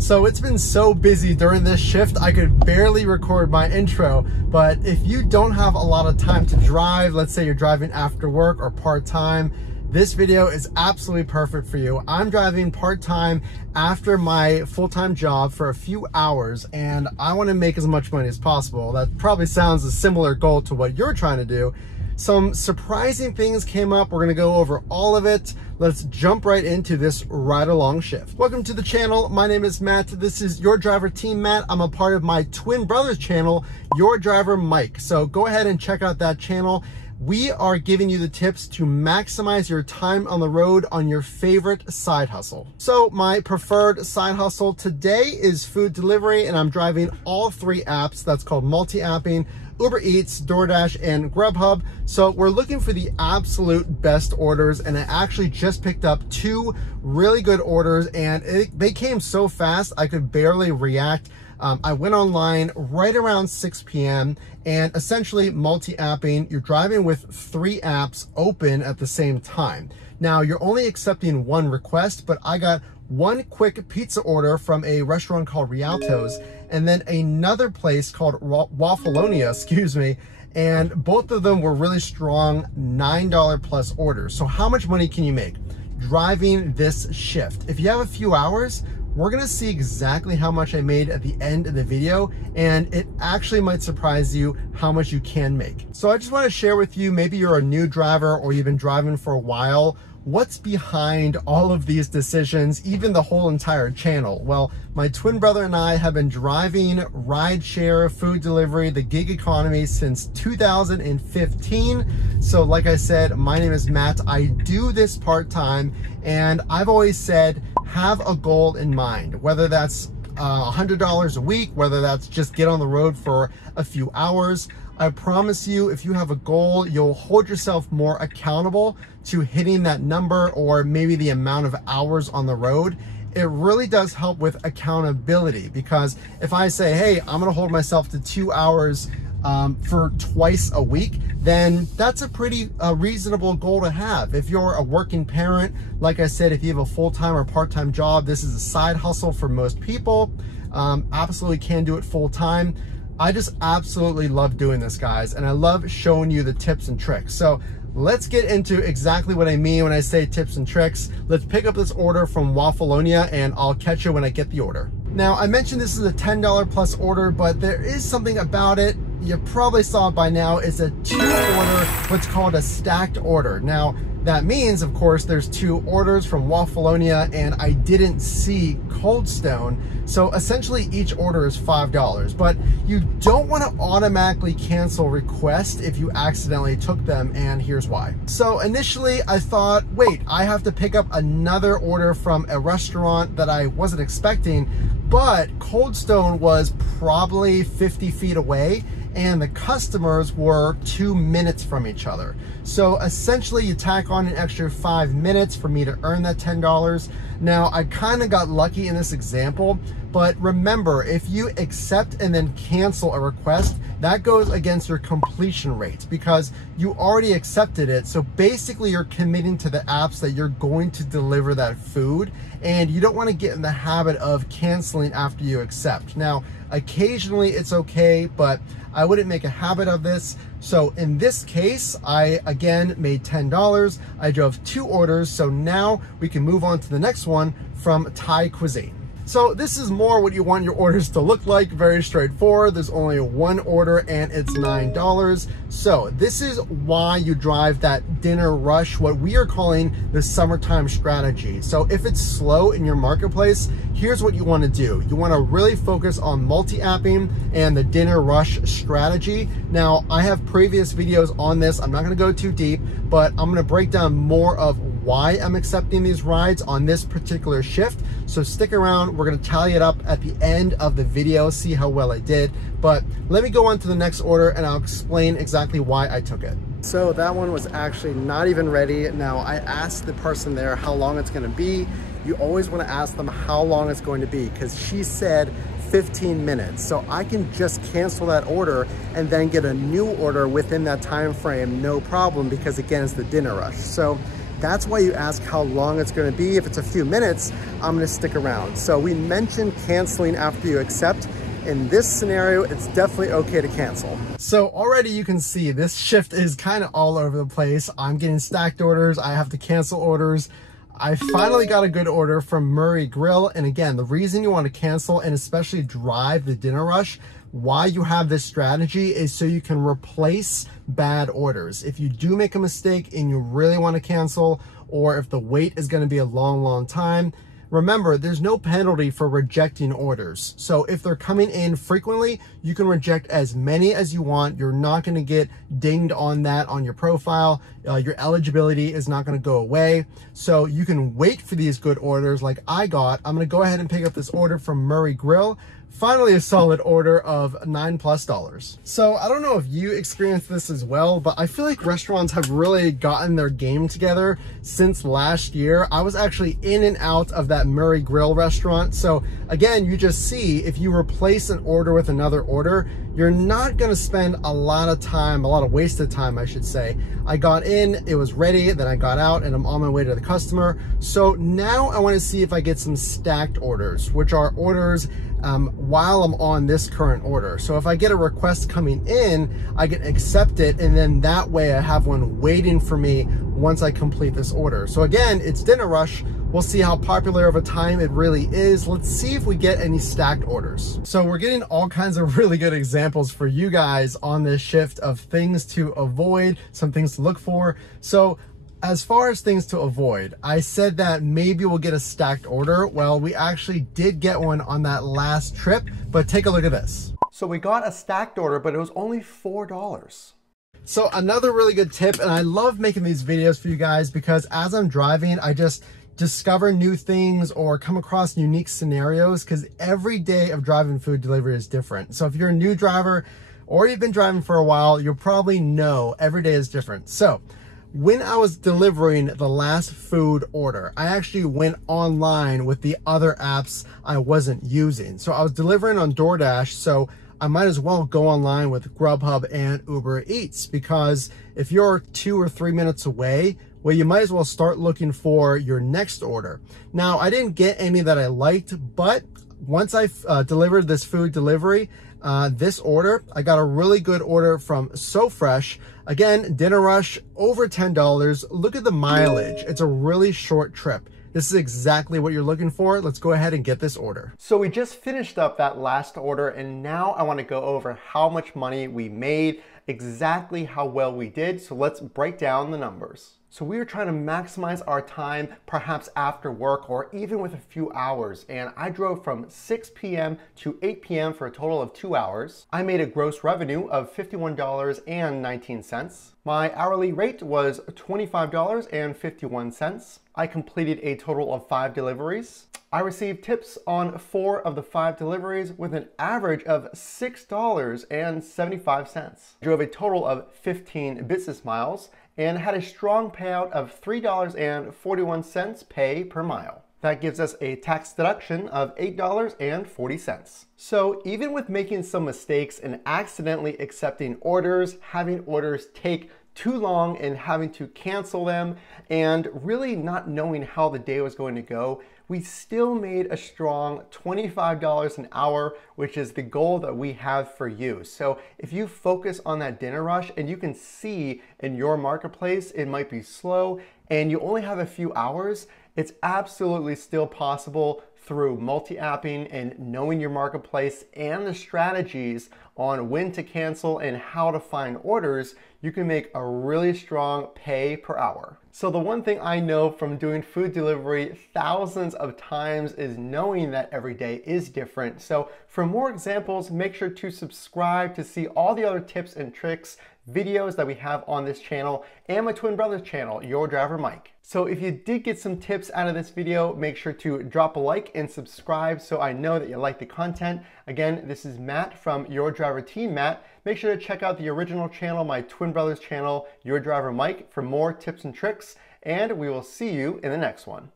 So it's been so busy during this shift, I could barely record my intro. But if you don't have a lot of time to drive, let's say you're driving after work or part-time, this video is absolutely perfect for you. I'm driving part-time after my full-time job for a few hours, and I want to make as much money as possible. That probably sounds a similar goal to what you're trying to do. Some surprising things came up. We're going to go over all of it. Let's jump right into this ride-along shift. Welcome to the channel. My name is Matt. This is Your Driver Team Matt. I'm a part of my twin brother's channel, Your Driver Mike. So go ahead and check out that channel. We are giving you the tips to maximize your time on the road on your favorite side hustle. So my preferred side hustle today is food delivery, and I'm driving all three apps. That's called multi-apping: Uber Eats, DoorDash, and Grubhub. So we're looking for the absolute best orders, and I actually just picked up two really good orders, and they came so fast I could barely react. I went online right around 6 p.m. and essentially multi-apping, you're driving with three apps open at the same time. Now you're only accepting one request, but I got one quick pizza order from a restaurant called Rialto's, and then another place called Waffalonia, excuse me, and both of them were really strong $9 plus orders. So how much money can you make driving this shift? If you have a few hours, we're gonna see exactly how much I made at the end of the video, and it actually might surprise you how much you can make. So I just wanna share with you, maybe you're a new driver or you've been driving for a while, what's behind all of these decisions, even the whole entire channel. Well, my twin brother and I have been driving rideshare, food delivery, the gig economy since 2015. So like I said, my name is Matt. I do this part-time, and I've always said, have a goal in mind, whether that's $100 a week, whether that's just get on the road for a few hours. I promise you, if you have a goal, you'll hold yourself more accountable to hitting that number, or maybe the amount of hours on the road. It really does help with accountability, because if I say, hey, I'm gonna hold myself to 2 hours for twice a week, then that's a pretty reasonable goal to have. If you're a working parent, like I said, if you have a full-time or part-time job, this is a side hustle for most people. Absolutely can do it full-time. I just absolutely love doing this, guys, and I love showing you the tips and tricks. So let's get into exactly what I mean when I say tips and tricks. Let's pick up this order from Waffalonia, and I'll catch you when I get the order. Now, I mentioned this is a $10 plus order, but there is something about it. You probably saw it by now. It's a two-order, what's called a stacked order. Now, that means, of course, there's two orders from Waffalonia, and I didn't see Cold Stone. So essentially each order is $5, but you don't want to automatically cancel requests if you accidentally took them, and here's why. So initially I thought, wait, I have to pick up another order from a restaurant that I wasn't expecting, but Cold Stone was probably 50 feet away, and the customers were 2 minutes from each other. So essentially you tack on an extra 5 minutes for me to earn that $10. Now, I kind of got lucky in this example, but remember, if you accept and then cancel a request, that goes against your completion rate because you already accepted it. So basically you're committing to the apps that you're going to deliver that food, and you don't want to get in the habit of canceling after you accept. Now, occasionally it's okay, but I wouldn't make a habit of this. So in this case, I again made $10. I drove two orders. So now we can move on to the next one from Thai cuisine. So this is more what you want your orders to look like. Very straightforward. There's only one order and it's $9. So this is why you drive that dinner rush, what we are calling the summertime strategy. So if it's slow in your marketplace, here's what you want to do. You want to really focus on multi-apping and the dinner rush strategy. Now, I have previous videos on this. I'm not going to go too deep, but I'm going to break down more of why I'm accepting these rides on this particular shift. So stick around. We're going to tally it up at the end of the video, see how well I did. But let me go on to the next order and I'll explain exactly why I took it. So that one was actually not even ready. Now, I asked the person there how long it's going to be. You always want to ask them how long it's going to be, because she said 15 minutes. So I can just cancel that order and then get a new order within that time frame, no problem, because again, it's the dinner rush. So That's why you ask how long it's gonna be. If it's a few minutes, I'm gonna stick around. So we mentioned canceling after you accept. In this scenario, it's definitely okay to cancel. So already you can see this shift is kind of all over the place. I'm getting stacked orders. I have to cancel orders. I finally got a good order from Murray Grill. And again, the reason you want to cancel and especially drive the dinner rush, why you have this strategy is so you can replace bad orders. If you do make a mistake and you really want to cancel, or if the wait is going to be a long time, remember, there's no penalty for rejecting orders. So if they're coming in frequently, you can reject as many as you want. You're not gonna get dinged on that on your profile. Your eligibility is not gonna go away. So you can wait for these good orders like I got. I'm gonna go ahead and pick up this order from Murray Grill. Finally, a solid order of $9+. So I don't know if you experienced this as well, but I feel like restaurants have really gotten their game together since last year. I was actually in and out of that Murray Grill restaurant. So again, you just see if you replace an order with another order, you're not gonna spend a lot of time, a lot of wasted time, I should say. I got in, it was ready, then I got out and I'm on my way to the customer. So now I wanna see if I get some stacked orders, which are orders while I'm on this current order. So if I get a request coming in, I can accept it, and then that way I have one waiting for me once I complete this order. So again, it's dinner rush. We'll see how popular of a time it really is. Let's see if we get any stacked orders. So we're getting all kinds of really good examples for you guys on this shift of things to avoid, some things to look for. So as far as things to avoid, I said that maybe we'll get a stacked order. Well, we actually did get one on that last trip, but take a look at this. So we got a stacked order, but it was only $4. So another really good tip, and I love making these videos for you guys because as I'm driving, I just discover new things or come across unique scenarios because every day of driving food delivery is different. So if you're a new driver or you've been driving for a while, you'll probably know every day is different. So when I was delivering the last food order, I actually went online with the other apps I wasn't using. So I was delivering on DoorDash, so I might as well go online with Grubhub and Uber Eats, because if you're 2 or 3 minutes away, well, you might as well start looking for your next order. Now, I didn't get any that I liked, but once I delivered this food delivery, this order, I got a really good order from So Fresh. Again, dinner rush, over $10. Look at the mileage. It's a really short trip. This is exactly what you're looking for. Let's go ahead and get this order. So we just finished up that last order, and now I want to go over how much money we made, exactly how well we did. So let's break down the numbers. So we were trying to maximize our time, perhaps after work or even with a few hours. And I drove from 6 p.m. to 8 p.m. for a total of 2 hours. I made a gross revenue of $51.19. My hourly rate was $25.51. I completed a total of 5 deliveries. I received tips on 4 of the 5 deliveries with an average of $6.75. Drove a total of 15 business miles and had a strong payout of $3.41 pay per mile. That gives us a tax deduction of $8.40. So even with making some mistakes and accidentally accepting orders, having orders take too long and having to cancel them, and really not knowing how the day was going to go, we still made a strong $25 an hour, which is the goal that we have for you. So if you focus on that dinner rush and you can see in your marketplace, it might be slow and you only have a few hours, it's absolutely still possible through multi-apping and knowing your marketplace and the strategies on when to cancel and how to find orders, you can make a really strong pay per hour. So the one thing I know from doing food delivery thousands of times is knowing that every day is different. So for more examples, make sure to subscribe to see all the other tips and tricks, videos that we have on this channel and my twin brother's channel, Your Driver Mike. So if you did get some tips out of this video, make sure to drop a like and subscribe so I know that you like the content. Again, this is Matt from Your Driver Team Matt. Make sure to check out the original channel, my twin brother's channel, Your Driver Mike, for more tips and tricks, and we will see you in the next one.